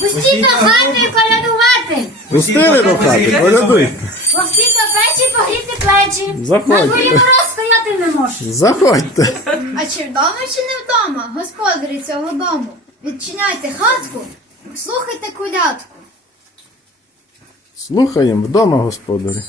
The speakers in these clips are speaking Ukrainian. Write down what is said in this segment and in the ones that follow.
Пустіть до хати колядувати. Пустили до хати, колядуй. Пустіть до печі погріти плечі. Заходь. На дворі мороз стояти не можу. Заходьте. А чи вдома, чи не вдома, господарі цього дому? Відчиняйте хатку, слухайте колядку. Слухаємо вдома, господарі.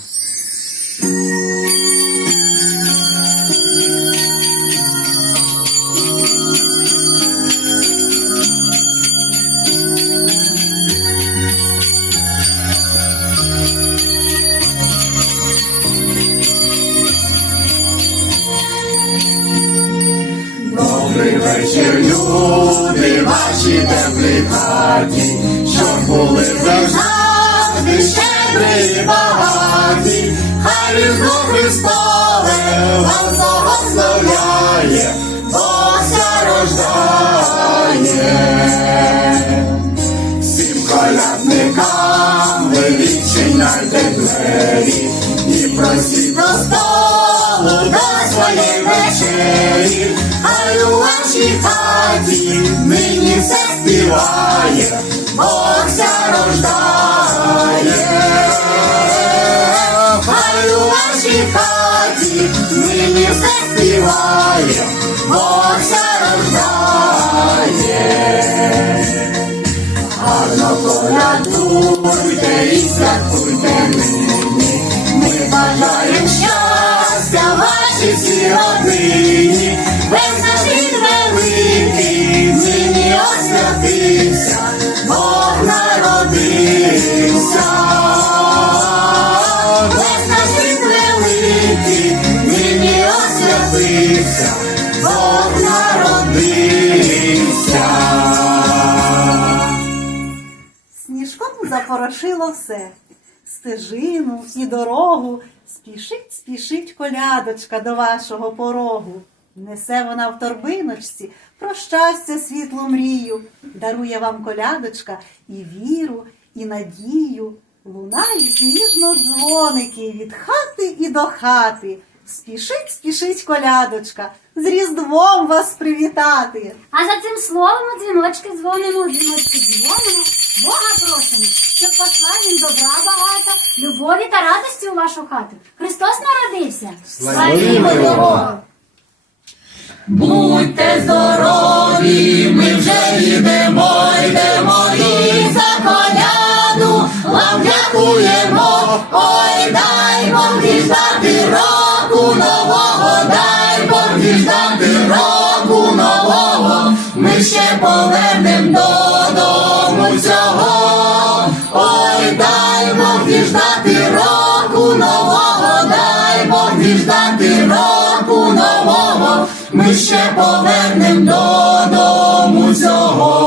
Добрий вечір, люди, ваші теплі хаті, щоб були завжди щедрі і багаті, хай Різдво Христове вас своєї вечері, хай у вашій хаті нині все співає, Богся рождає, хай у вашій хаті нині все співає, Богся рождає. Гарно колядуйте і святкуйте нині. Ми бажаємо запорошило все, стежину і дорогу. Спішить, спішить колядочка до вашого порогу. Несе вона в торбиночці про щастя світлу мрію. Дарує вам колядочка і віру, і надію. Лунають ніжно дзвоники від хати і до хати. Спішить, спішить колядочка, з Різдвом вас привітати. А за цим словом дзвіночки дзвонимо, дзвіночки дзвонимо, Бога просимо, любові та радості у вашу хату. Христос народився. Славімо Його! Будьте здорові, ми вже йдемо, йдемо і за коляду вам дякуємо. Ой, дай Бог діждати року нового, дай Бог діждати року нового. Ми ще повернем додому дай Бог діждати року нового, дай Бог діждати року нового. Ми ще повернем додому цього.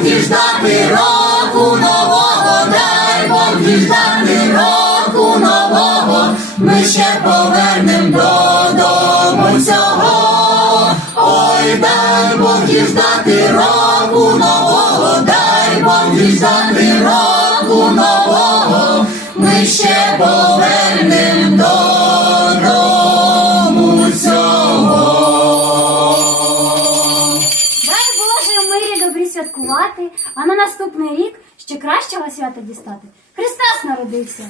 Бог діждати року нового, дай Бог діждати року нового, ми ще повернем додому цього. Ой, дай Бог діждати року нового, дай Бог діждати року нового, ми ще повернем святкувати, а на наступний рік ще кращого свята дістати. Христос народився.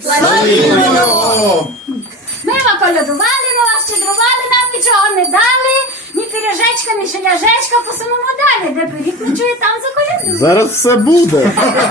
Ми вам колядували, ми вас щедрували, нам нічого не дали, ні пиріжечка, ні шеляжечка, самому далі, де пиріг ночує, там заколядуємо. Зараз все буде.